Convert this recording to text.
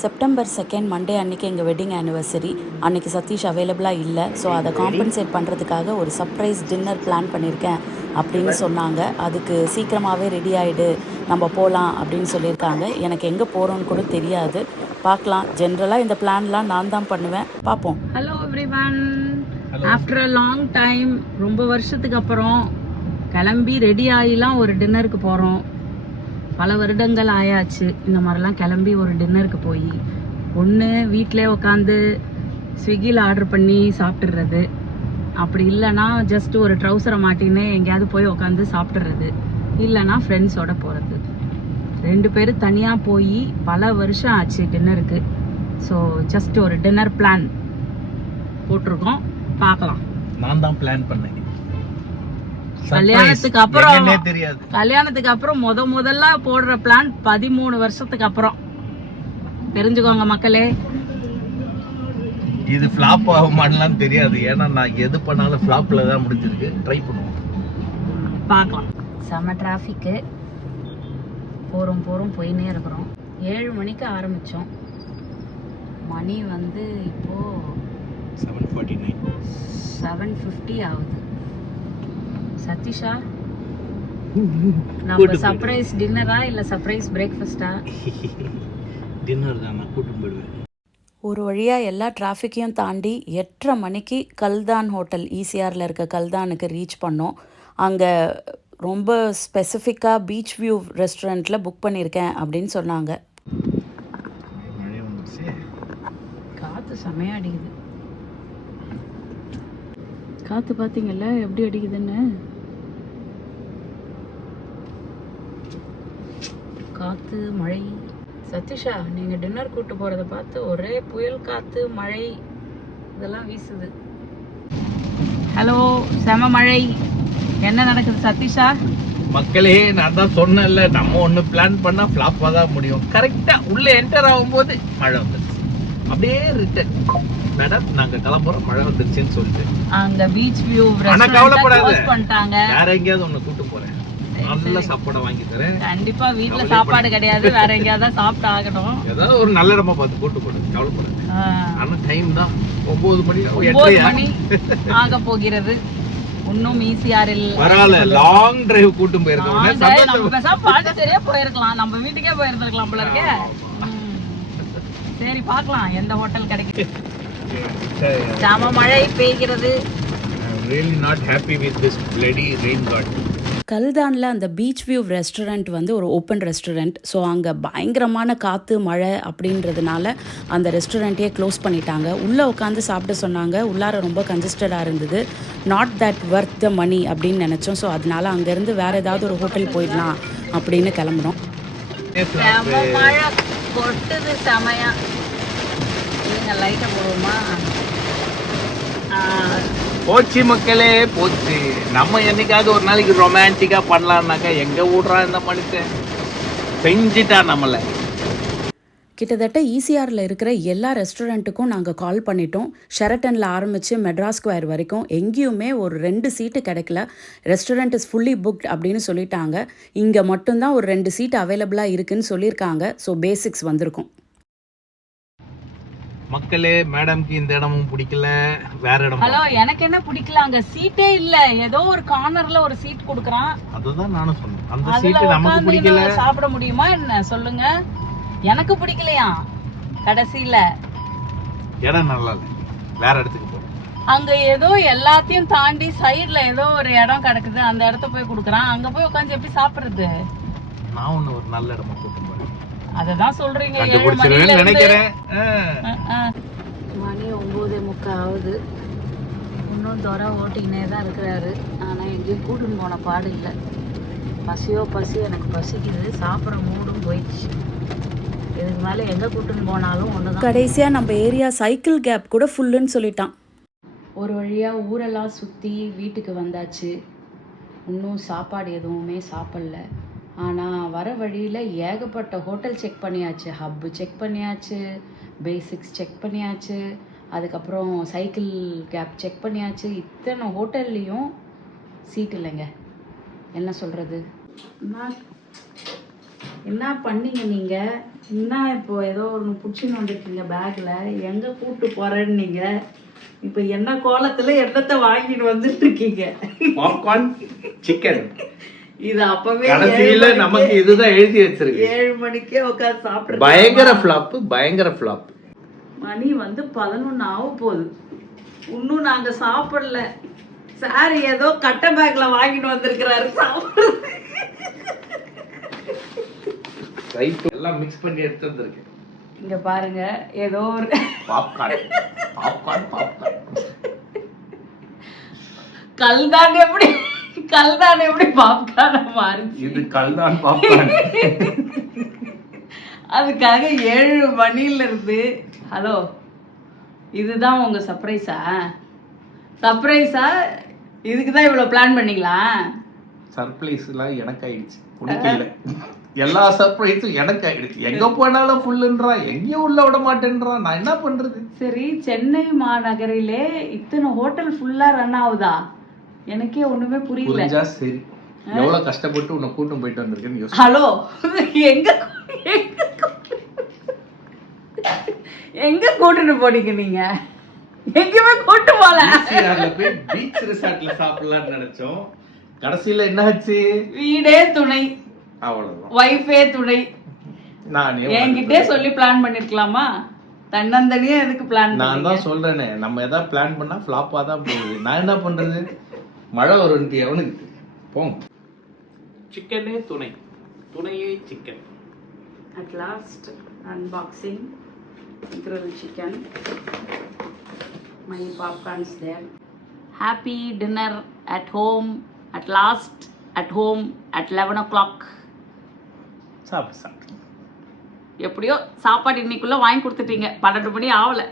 September 2 Monday அன்றைக்கி எங்கள் wedding anniversary. அன்றைக்கி சதீஷ் அவைலபிளாக இல்லை. ஸோ அதை காம்பன்சேட் பண்ணுறதுக்காக ஒரு சர்ப்ரைஸ் டின்னர் பிளான் பண்ணியிருக்கேன் அப்படின்னு சொன்னாங்க. அதுக்கு சீக்கிரமாகவே ரெடி ஆகிடு, நம்ம போகலாம் அப்படின்னு சொல்லியிருக்காங்க. எனக்கு எங்கே போகிறோன்னு கூட தெரியாது, பார்க்கலாம். ஜென்ரலாக இந்த பிளான்லாம் நான் தான் பண்ணுவேன், பார்ப்போம். Hello everyone, after a long time, ரொம்ப வருஷத்துக்கு அப்புறம் கிளம்பி ரெடி ஆகிலாம் ஒரு டின்னருக்கு போகிறோம். பல வருடங்கள் ஆயாச்சு இந்த மாதிரிலாம் கிளம்பி ஒரு டின்னருக்கு போய். ஒன்று வீட்டிலே உட்காந்து ஸ்விக்கியில் ஆர்டர் பண்ணி சாப்பிட்றது, அப்படி இல்லைன்னா ஜஸ்ட் ஒரு ட்ரௌசரை மாட்டின்னு எங்கேயாவது போய் உட்காந்து சாப்பிட்றது, இல்லைன்னா ஃப்ரெண்ட்ஸோட போகிறது. 2 பேரும் தனியாக போய் பல வருஷம் ஆச்சு டின்னருக்கு. ஸோ ஜஸ்ட் ஒரு டின்னர் பிளான் போட்டிருக்கோம், பார்க்கலாம். நான் தான் பிளான் பண்ணேன். கல்யாணத்துக்கு அப்புறம் முதல்ல போடுற பிளான் 13 வருஷத்துக்கு அப்புறம். தெரிஞ்சுக்கோங்க மக்களே. இது ஃப்ளாப் ஆகுமான்னு தெரியாது, ஏன்னா நான் எது பண்ணாலும் ஃப்ளாப்ல தான் முடிஞ்சிருக்கு. ட்ரை பண்ணுவோம், பார்க்கலாம். செம டிராஃபிக்கு, போகிறோம் போயின்னே இருக்கிறோம். 7 மணிக்கு ஆரம்பித்தோம், மணி வந்து இப்போது 7:50 ஆகுது. சதீஷா, நம்ம சர்ப்ரைஸ் டின்னரா இல்ல சர்ப்ரைஸ் பிரேக்ஃபாஸ்டா? டின்னர் தான், நான் கூட்டிட்டு போயிடுவேன். ஒரு வழியாக எல்லா டிராஃபிக்கையும் தாண்டி 8:30 மணிக்கு கல்தான் ஹோட்டல், ஈசிஆரில் இருக்க கல்தானுக்கு ரீச் பண்ணோம். அங்கே ரொம்ப ஸ்பெசிஃபிக்காக பீச் வியூ ரெஸ்டாரண்ட்டில் புக் பண்ணியிருக்கேன் அப்படின்னு சொன்னாங்க. காற்று செமையாக அடிக்குது. காற்று பார்த்தீங்கல்ல எப்படி அடிக்குதுன்னு. காற்று மழை. சதீஷா, நீங்கள் டின்னர் கூப்பிட்டு போகிறத பார்த்து ஒரே புயல் காற்று மழை இதெல்லாம் வீசுது. ஹலோ, செம மழை. என்ன நடக்குது சதீஷா? மக்களே, நான் தான் சொன்னேன்ல, நம்ம ஒன்று பிளான் பண்ணால் ஃப்ளாப்பாக தான் முடியும். கரெக்டாக உள்ளே என்டர் ஆகும்போது மழை வந்துடுச்சு. அப்படியே ரிட்டர்ன், மேடம் நாங்க கிளம்புறோம், மழை வந்துருச்சுன்னு சொல்லிட்டு அங்க பீச் வியூ பண்ணிட்டாங்க. வேற எங்கேயாவது ஒண்ணு கூட்டு போறேன், நல்ல சாப்பாடு வாங்கி தரேன். கண்டிப்பா வீட்டுல சாப்பாடு கிடையாது, வேற எங்கேயாவது சாப்பிட்டு ஆகணும். ஏதாவது ஒரு நல்ல இடமா பார்த்து கூட்டு போறேன், கவலைப்படுறேன். ஆனா டைம் தான் 9 மணி ஆக போகிறது. இன்னும் ஈசிஆரில் பரவாயில்ல, லாங் டிரைவ் கூட்டும் போயிருக்கோம். நம்ம பேசாம பாண்டிச்சேரியே போயிருக்கலாம், நம்ம வீட்டுக்கே போயிருந்திருக்கலாம் போல இருக்கே. சரி பார்க்கலாம் எந்த ஹோட்டல் கிடைக்குது. செம மழை பெய்கிறது. really not happy with this bloody rain god. கல்தானில் அந்த பீச் வியூ ரெஸ்டாரண்ட் வந்து ஒரு ஓப்பன் ரெஸ்டாரண்ட். ஸோ அங்கே பயங்கரமான காற்று மழை அப்படின்றதுனால அந்த ரெஸ்டாரண்ட்டையே க்ளோஸ் பண்ணிட்டாங்க. உள்ளே உட்காந்து சாப்பிட சொன்னாங்க. உள்ளார ரொம்ப கன்ஜஸ்டடாக இருந்தது. நாட் தட் ஒர்த் த மணி அப்படின்னு நினச்சோம். ஸோ அதனால அங்கேருந்து வேறு ஏதாவது ஒரு ஹோட்டல் போயிடலாம் அப்படின்னு கிளம்புனோம். மழை கொட்டுது செமையா. லைட்டை போடுவோமா? போச்சு மக்களே, போச்சு. நம்ம என்னைக்காவது ஒரு நாளைக்கு ரொமான்டிக்கா பண்ணலாம்னாக்கா எங்க விடுறான் இந்த மனுஷன், செஞ்சுட்டா நம்மள. கிட்டத்தட்ட ஈசிஆரில் இருக்கிற எல்லா ரெஸ்டாரண்ட்டுக்கும் நாங்கள் கால் பண்ணிட்டோம். ஷெரட்டனில் ஆரம்பித்து மெட்ராஸ் ஸ்கொயர் வரைக்கும் எங்கேயுமே ஒரு 2 சீட்டு கிடைக்கல. ரெஸ்டாரண்ட் இஸ் ஃபுல்லி புக்ட் அப்படின்னு சொல்லிட்டாங்க. இங்கே மட்டும்தான் ஒரு 2 சீட்டு அவைலபிளாக இருக்குதுன்னு சொல்லியிருக்காங்க. ஸோ பேசிக்ஸ் வந்திருக்கும். மக்களே, மேடம்க்கு இந்த இடமும் பிடிக்கல, வேற இடம். ஹலோ, எனக்கு என்ன பிடிக்கல, அங்க சீட்டே இல்ல. ஏதோ ஒரு கார்னர்ல ஒரு சீட் கொடுக்கறான். அதுதான் நானும் சொன்னேன், அந்த சீட் நமக்கு பிடிக்கல. சாப்பிட முடியுமா என்ன சொல்லுங்க? எனக்கு பிடிக்கலையா. கடைசியில இடம் நல்லா இல்ல, வேற இடத்துக்கு போ. அங்க ஏதோ எல்லாத்தையும் தாண்டி சைடுல ஏதோ ஒரு இடம் கிடக்குது, அந்த இடத்த போய் கொடுக்கறான். அங்க போய் உட்காந்து எப்படி சாப்பிடுறது? நான் ஒண்ணு ஒரு நல்ல இடமா கூட்டு போறேன். அததான் சொல்றீங்க. 7 மணில நினைக்கிறேன். மணி 9:30 ஆகுது. இன்னும் தோற ஓட்டிக்கினே தான் இருக்கிறாரு. ஆனா எங்கேயும் கூட்டுன்னு போன பாடு இல்லை. பசியோ பசி, எனக்கு பசிக்குது, சாப்பிட்ற மூடும் போயிடுச்சு. இதுக்கு மேலே எங்கே கூட்டுன்னு போனாலும் ஒன்று தான். கடைசியாக நம்ம ஏரியா சைக்கிள் கேப் கூட ஃபுல்லுன்னு சொல்லிட்டான். ஒரு வழியாக ஊரெல்லாம் சுற்றி வீட்டுக்கு வந்தாச்சு. இன்னும் சாப்பாடு எதுவுமே சாப்பிடல. ஆனால் வர வழியில் ஏகப்பட்ட ஹோட்டல் செக் பண்ணியாச்சு, ஹப்பு செக் பண்ணியாச்சு, பேசிக்ஸ் செக் பண்ணியாச்சு, அதுக்கப்புறம் சைக்கிள் கேப் செக் பண்ணியாச்சு. இத்தனை ஹோட்டல்லையும் சீட் இல்லைங்க. என்ன சொல்கிறது? என்ன பண்ணீங்க நீங்க? என்ன இப்போ ஏதோ ஒன்று பிடிச்சின்னு வந்துருக்கீங்க பேக்ல, எங்க கூட்டு போறேன்னு நீங்க இப்போ என்ன கோலத்துல என்னத்தை வாங்கிட்டு வந்துட்டு இருக்கீங்க? Popcorn chicken. இது அப்பவே கடைசியில நமக்கு இதுதான் எழுதி வச்சிருக்கு. 7 மணிக்கே உட்காந்து சாப்பிட்டு பயங்கர ஃபிளாப், பயங்கர ஃபிளாப். மணி வந்து 11 ஆக போகுது, இன்னும் நாங்க சாப்பிடல. சார் ஏதோ கட்டை பேக்ல வாங்கிட்டு வந்திருக்கிறாரு சாப்பிடுறது. ரைட், எல்லாம் மிக்ஸ் பண்ணி எடுத்து வந்திருக்கேன். இங்க பாருங்க, ஏதோ ஒரு பாப்கார்ன் பாப்கார்ன் பாப்கார்ன். கல்தான் எப்படி பாப்கார்ன மாறுச்சு? இது கல்தான் பாப்கார்ன். அதுக்காக 7 மணில இருந்து ஹலோ, இதுதான் உங்க சர்ப்ரைஸா? இதுக்கு தான் இவ்வளவு பிளான் பண்ணீங்களா? சர்ப்ரைஸ்லாம் எனக்கு ஆயிடுச்சு, பிடிக்கல. எல்லா சர்ப்ரைஸும் எனக்கு ஆயிடுச்சு. எங்க போனாலும் ஃபுல்லுன்றா, எங்கேயும் உள்ள விட மாட்டேன்றா. நான் என்ன பண்றது? சரி, சென்னை மாநகரிலே இத்தனை ஹோட்டல் ஃபுல்லா ரன் ஆகுதா? எனக்கே ஒண்ணுமே புரியல. புரிஞ்சா சரி. எவ்வளவு கஷ்டப்பட்டு உன்னை கூட்டம் போயிட்டு வந்திருக்கேன்னு யோசி. ஹலோ, எங்க கூட்டிட்டு போனீங்க நீங்க? எங்கேயுமே கூட்டு போல. போய் பீச் ரிசார்ட்ல சாப்பிடலாம்னு நினைச்சோம். கடைசியில என்னாச்சு? வீடே துணை, அவ்வளவுதான். வைஃபே துணை. நானே என்கிட்டே சொல்லி பிளான் பண்ணிருக்கலாமா? தன்னந்தனியா எதுக்கு பிளான்? நான் தான் சொல்றேனே, நம்ம எதாவது பிளான் பண்ணா ஃபிளாப்பா தான் போகுது. நான் என்ன பண்றது? மழை வரும்ட்டு எவனுக்கு போங்க. சிக்கனே துணை, துணையே chicken. At last, unboxing grilled chicken. My popcorn's there. Happy dinner at home. At last, at home at 11 o'clock. சாப்பிடு சாப்பிடு. எப்படியோ சாப்பாடு இன்னைக்குள்ள வாங்கி கொடுத்துட்டீங்க. 12 மணி ஆகல.